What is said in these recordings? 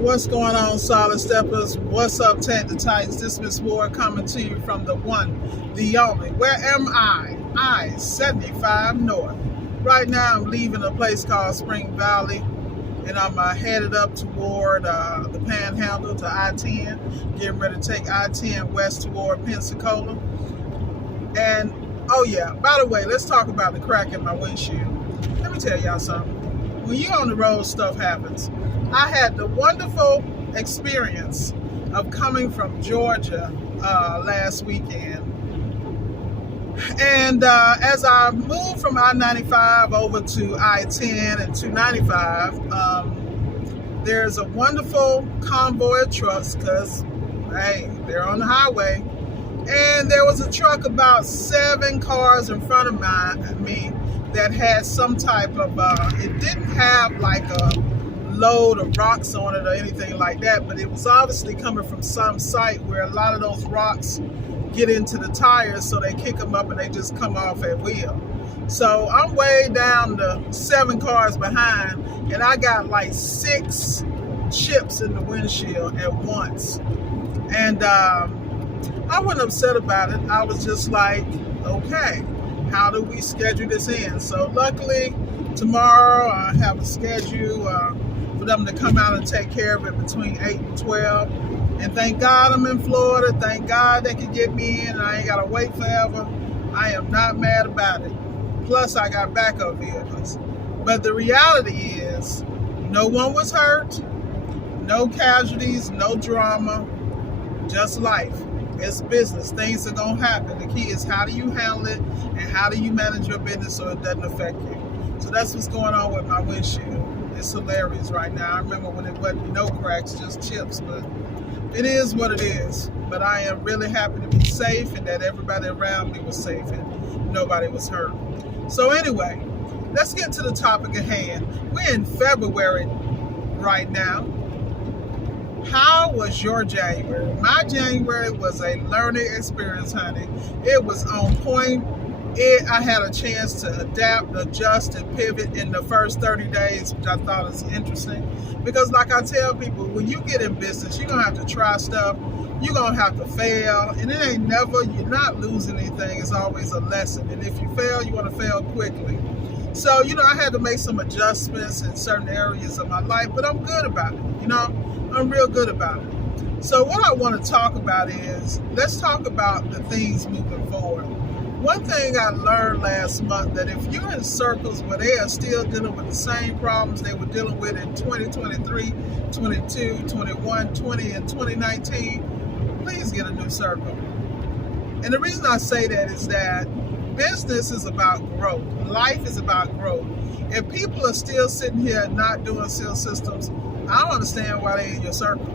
What's going on, Solid Steppers? What's up, Tank the Titans? This is Ms.Ward coming to you from the one, the only. Where am I? I-75 North. Right now, I'm leaving a place called Spring Valley, and I'm headed up toward the Panhandle to I-10, getting ready to take I-10 west toward Pensacola. And, oh yeah, by the way, let's talk about the crack in my windshield. Let me tell y'all something. When you're on the road, stuff happens. I had the wonderful experience of coming from Georgia last weekend. And as I moved from I-95 over to I-10 and 295, there's a wonderful convoy of trucks because, hey, they're on the highway. And there was a truck about 7 cars in front of me that had some type of, it didn't have like a load of rocks on it or anything like that, but it was obviously coming from some site where a lot of those rocks get into the tires, so they kick them up and they just come off at will. So I'm way down to 7 cars behind, and I got like 6 chips in the windshield at once. And I wasn't upset about it. I was just like, okay, how do we schedule this in? So luckily tomorrow I have a schedule for them to come out and take care of it between 8 and 12. And thank God I'm in Florida. Thank God they can get me in and I ain't got to wait forever. I am not mad about it. Plus I got backup vehicles. But the reality is no one was hurt, no casualties, no drama, just life. It's business. Things are going to happen. The key is how do you handle it and how do you manage your business so it doesn't affect you. So that's what's going on with my windshield. It's hilarious right now. I remember when it wasn't no cracks, just chips, but it is what it is. But I am really happy to be safe and that everybody around me was safe and nobody was hurt. So anyway, let's get to the topic at hand. We're in February right now. How was your January? My January was a learning experience, honey. It was on point. I had a chance to adapt, adjust, and pivot in the first 30 days, which I thought is interesting. Because like I tell people, when you get in business, you're going to have to try stuff. You're going to have to fail. And it ain't never, you're not losing anything. It's always a lesson. And if you fail, you want to fail quickly. So, I had to make some adjustments in certain areas of my life, but I'm good about it. I'm real good about it. So what I want to talk about is, let's talk about the things moving forward. One thing I learned last month, that if you're in circles where they are still dealing with the same problems they were dealing with in 2023, 22, 21, 20, and 2019, please get a new circle. And the reason I say that is that business is about growth. Life is about growth. If people are still sitting here not doing sales systems, I don't understand why they're in your circle,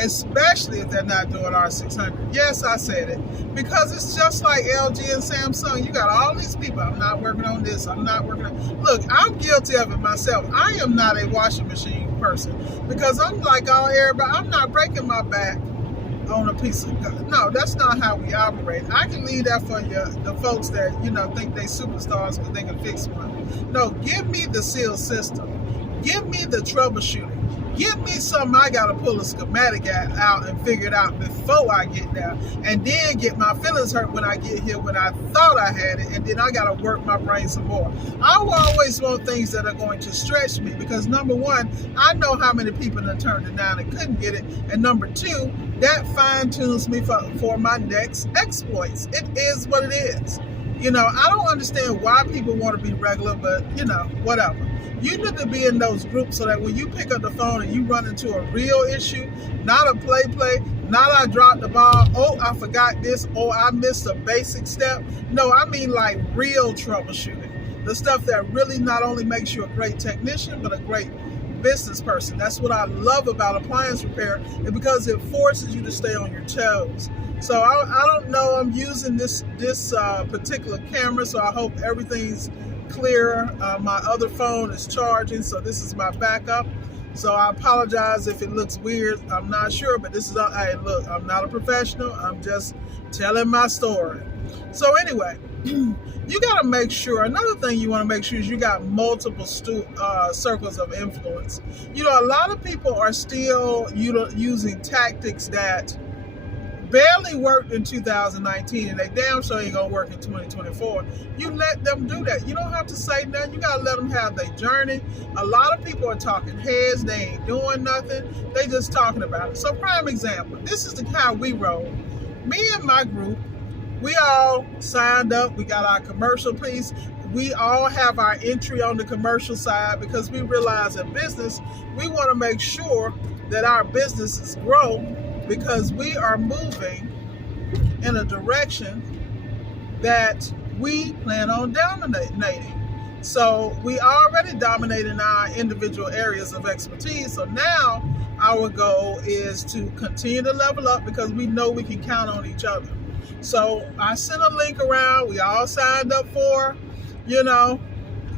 especially if they're not doing R600. Yes, I said it, because it's just like LG and Samsung. You got all these people, I'm not working on this, I'm not working on... Look, I'm guilty of it myself. I am not a washing machine person, because I'm like all everybody, I'm not breaking my back on a piece of... No, that's not how we operate. I can leave that for the folks that, think they superstars because they can fix one. No, give me the seal system. Give me the troubleshooting. Give me something I got to pull a schematic out and figure it out before I get there. And then get my feelings hurt when I get here when I thought I had it. And then I got to work my brain some more. I will always want things that are going to stretch me. Because number one, I know how many people have turned it down and couldn't get it. And number two, that fine tunes me for my next exploits. It is what it is. I don't understand why people want to be regular, but, whatever. You need to be in those groups so that when you pick up the phone and you run into a real issue, not a play, not I dropped the ball, oh, I forgot this, or I missed a basic step. No, I mean like real troubleshooting. The stuff that really not only makes you a great technician, but a great business person. That's what I love about appliance repair, is because it forces you to stay on your toes. So I don't know, I'm using this particular camera, so I hope everything's clear. My other phone is charging, so this is my backup. So I apologize if it looks weird. I'm not sure, but this is, hey, look, I'm not a professional. I'm just telling my story. So anyway, you got to make sure, another thing you want to make sure is you got multiple circles of influence. You know, a lot of people are still using tactics that barely worked in 2019 and they damn sure ain't gonna work in 2024. You let them do that. You don't have to say nothing. You gotta let them have their journey. A lot of people are talking heads. They ain't doing nothing. They just talking about it. So prime example, this is how we roll. Me and my group, we all signed up. We got our commercial piece. We all have our entry on the commercial side because we realize in business, we want to make sure that our businesses grow because we are moving in a direction that we plan on dominating. So we already dominate in our individual areas of expertise. So now our goal is to continue to level up because we know we can count on each other. So I sent a link around. We all signed up for,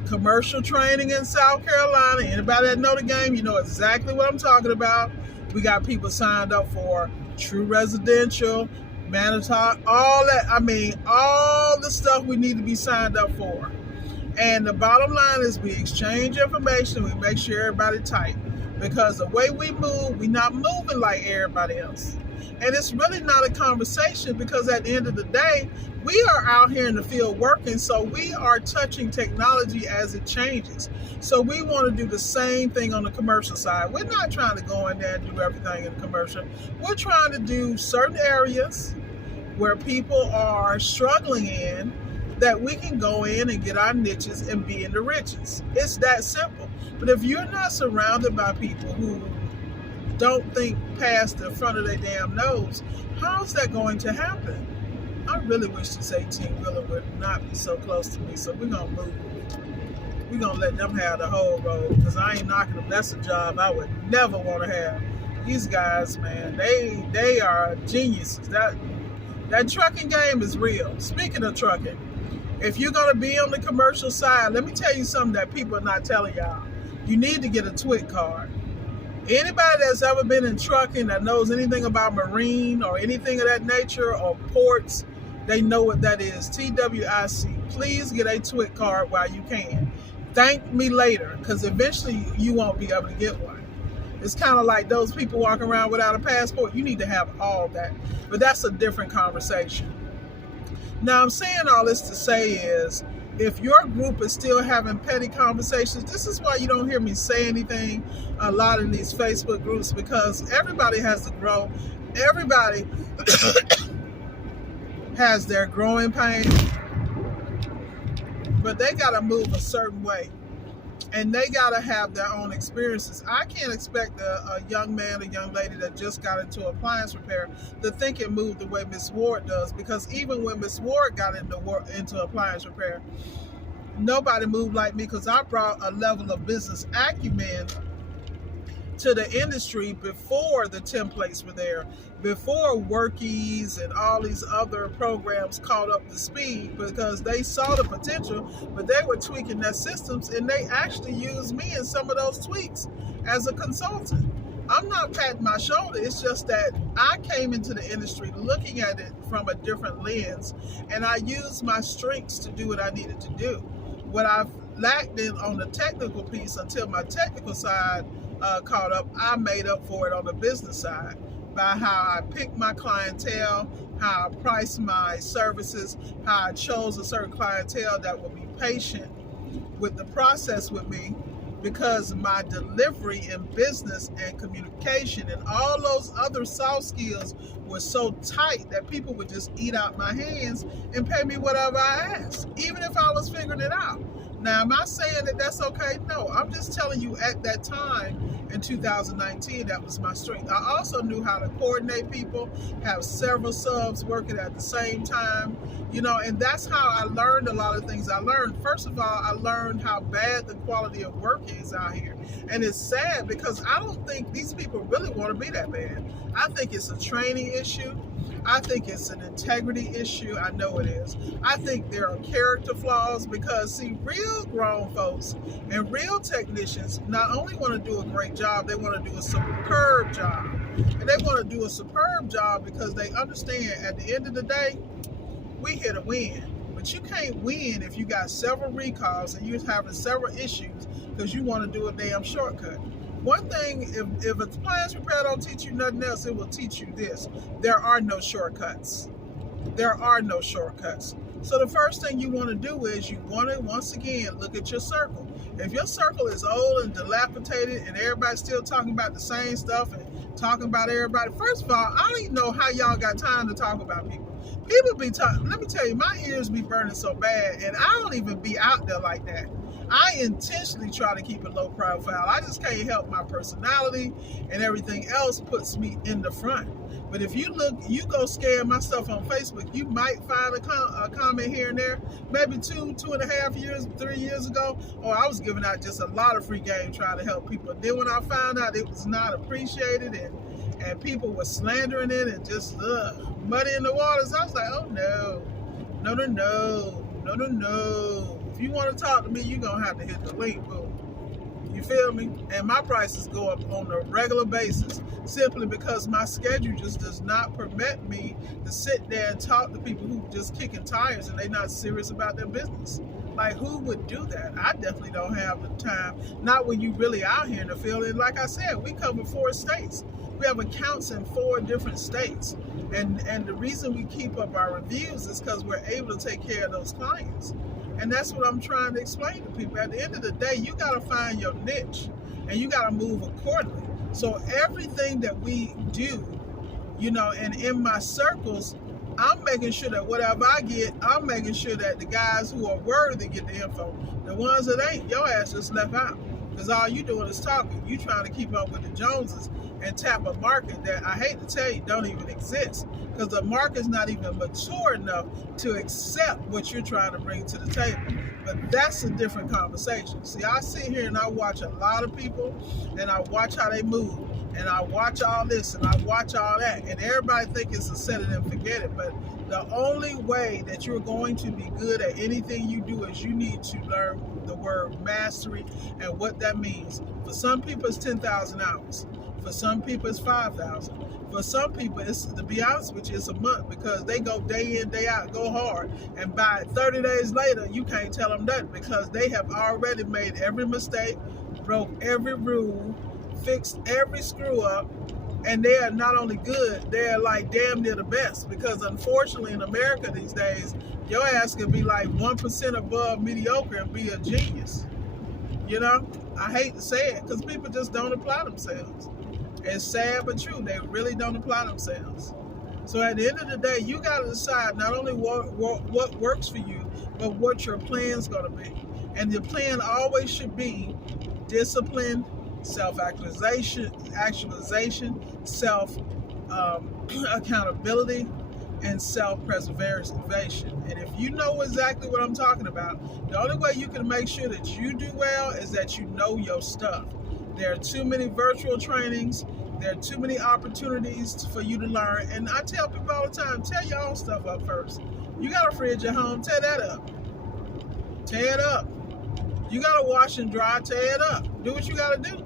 commercial training in South Carolina. Anybody that know the game, you know exactly what I'm talking about. We got people signed up for True Residential, Manitou, all that. I mean, all the stuff we need to be signed up for. And the bottom line is we exchange information. We make sure everybody tight. Because the way we move, we're not moving like everybody else. And it's really not a conversation because at the end of the day, we are out here in the field working, so we are touching technology as it changes. So we want to do the same thing on the commercial side. We're not trying to go in there and do everything in the commercial. We're trying to do certain areas where people are struggling in that we can go in and get our niches and be in the riches. It's that simple. But if you're not surrounded by people who don't think past the front of their damn nose, how's that going to happen? I really wish this 18-wheeler would not be so close to me, so we're going to move. We're going to let them have the whole road because I ain't knocking them. That's a job I would never want to have. These guys, man, they are geniuses. That trucking game is real. Speaking of trucking, if you're going to be on the commercial side, let me tell you something that people are not telling y'all. You need to get a TWIC card. Anybody that's ever been in trucking that knows anything about marine or anything of that nature or ports, they know what that is. TWIC. Please get a TWIC card while you can. Thank me later, because eventually you won't be able to get one. It's kind of like those people walking around without a passport. You need to have all that. But that's a different conversation. Now, I'm saying all this to say is, if your group is still having petty conversations, this is why you don't hear me say anything a lot in these Facebook groups, because everybody has to grow. Everybody has their growing pain, but they got to move a certain way. And they got to have their own experiences. I can't expect a young man, a young lady that just got into appliance repair to think and move the way Ms.Ward does. Because even when Ms.Ward got into appliance repair, nobody moved like me because I brought a level of business acumen to the industry before the templates were there, before Workiz and all these other programs caught up to speed, because they saw the potential, but they were tweaking their systems, and they actually used me in some of those tweaks as a consultant. I'm not patting my shoulder. It's just that I came into the industry looking at it from a different lens, and I used my strengths to do what I needed to do. What I've lacked in on the technical piece until my technical side caught up, I made up for it on the business side by how I picked my clientele, how I priced my services, how I chose a certain clientele that would be patient with the process with me, because my delivery in business and communication and all those other soft skills were so tight that people would just eat out my hands and pay me whatever I asked, even if I was figuring it out. Now, am I saying that that's okay? No, I'm just telling you at that time in 2019, that was my strength. I also knew how to coordinate people, have several subs working at the same time, and that's how I learned a lot of things I learned. First of all, I learned how bad the quality of work is out here. And it's sad because I don't think these people really want to be that bad. I think it's a training issue. I think it's an integrity issue. I know it is. I think there are character flaws because, see, real grown folks and real technicians not only want to do a great job, they want to do a superb job. And they want to do a superb job because they understand at the end of the day, we here to win. But But you can't win if you got several recalls and you're having several issues because you want to do a damn shortcut. One thing, if appliance repair don't teach you nothing else, it will teach you this. There are no shortcuts. There are no shortcuts. So the first thing you want to do is you want to, once again, look at your circle. If your circle is old and dilapidated and everybody's still talking about the same stuff and talking about everybody, first of all, I don't even know how y'all got time to talk about people. People be talking, let me tell you, my ears be burning so bad, and I don't even be out there like that. I intentionally try to keep it low profile. I just can't help my personality, and everything else puts me in the front. But if you look, you go scan my stuff on Facebook, you might find a comment here and there. Maybe 2.5 years, 3 years ago, I was giving out just a lot of free game trying to help people. Then when I found out it was not appreciated and people were slandering it and just muddying the waters, I was like, oh no, no, no, no, no, no, no. If you want to talk to me, you're going to have to hit the link, boo. You feel me? And my prices go up on a regular basis simply because my schedule just does not permit me to sit there and talk to people who just kicking tires and they're not serious about their business. Like, who would do that? I definitely don't have the time. Not when you really out here in the field. And like I said, we cover 4 states. We have accounts in 4 different states. And the reason we keep up our reviews is because we're able to take care of those clients. And that's what I'm trying to explain to people. At the end of the day, you got to find your niche and you got to move accordingly. So everything that we do, and in my circles, I'm making sure that whatever I get, I'm making sure that the guys who are worthy get the info. The ones that ain't, your ass just left out. Because all you doing is talking. You trying to keep up with the Joneses and tap a market that, I hate to tell you, don't even exist. Because the market's not even mature enough to accept what you're trying to bring to the table. But that's a different conversation. See, I sit here and I watch a lot of people and I watch how they move. And I watch all this and I watch all that. And everybody think it's a set it and forget it. But the only way that you're going to be good at anything you do is you need to learn the word mastery and what that means. For some people, it's 10,000 hours. For some people, it's 5,000. For some people, it's, to be honest with you, it's a month because they go day in, day out, go hard. And by 30 days later, you can't tell them nothing because they have already made every mistake, broke every rule, fixed every screw up, and they are not only good, they're like damn near the best. Because unfortunately in America these days, your ass can be like 1% above mediocre and be a genius. I hate to say it because people just don't apply themselves. It's sad but true, they really don't apply themselves. So at the end of the day, you got to decide not only what works for you, but what your plan's going to be. And the plan always should be discipline, self-actualization, self-accountability, and self-preservation. And if you know exactly what I'm talking about, the only way you can make sure that you do well is that you know your stuff. There are too many virtual trainings. There are too many opportunities for you to learn. And I tell people all the time, tear your own stuff up first. You got a fridge at home, tear that up. Tear it up. You got to wash and dry, tear it up. Do what you got to do.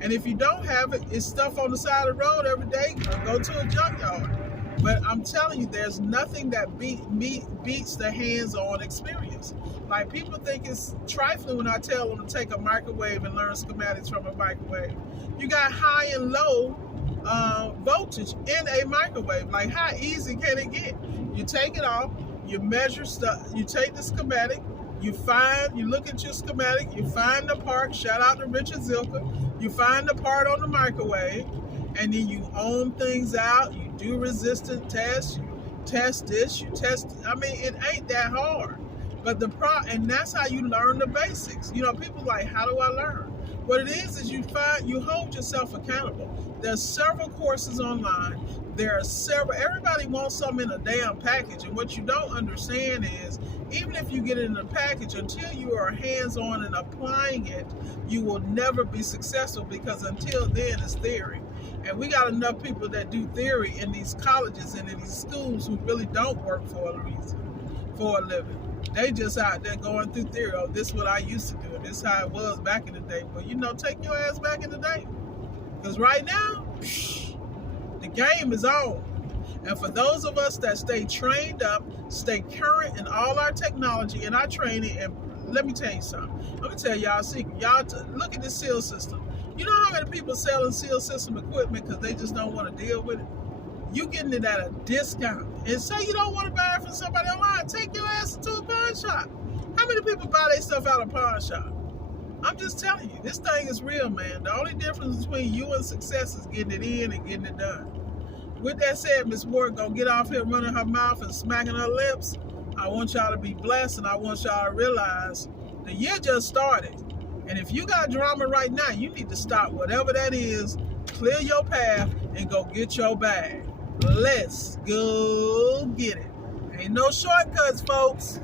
And if you don't have it, it's stuff on the side of the road every day. Go to a junkyard. But I'm telling you, there's nothing that beats the hands-on experience. Like, people think it's trifling when I tell them to take a microwave and learn schematics from a microwave. You got high and low voltage in a microwave. Like, how easy can it get? You take it off, you measure stuff, you take the schematic, you look at your schematic, you find the part, shout out to Richard Zilker, you find the part on the microwave, and then you ohm things out, you do resistance tests, you test this, you test, it ain't that hard. But and that's how you learn the basics. People like, how do I learn? What it is you hold yourself accountable. There's several courses online. Everybody wants something in a damn package. And what you don't understand is, even if you get it in a package, until you are hands-on and applying it, you will never be successful, because until then it's theory. And we got enough people that do theory in these colleges and in these schools who really don't work for a living. They just out there going through theory. Oh, this is what I used to do, and this is how it was back in the day. But take your ass back in the day. Because right now, the game is on. And for those of us that stay trained up, stay current in all our technology and our training, and let me tell you something. I'm going to tell y'all a secret. Y'all look at this seal system. You know how many people selling seal system equipment because they just don't want to deal with it? You getting it at a discount. And say you don't want to buy it from somebody online, take your ass to a pawn shop. How many people buy their stuff out of pawn shop? I'm just telling you, this thing is real, man. The only difference between you and success is getting it in and getting it done. With that said, Ms.Ward gonna get off here running her mouth and smacking her lips. I want y'all to be blessed, and I want y'all to realize the year just started. And if you got drama right now, you need to stop whatever that is, clear your path, and go get your bag. Let's go get it. Ain't no shortcuts, folks.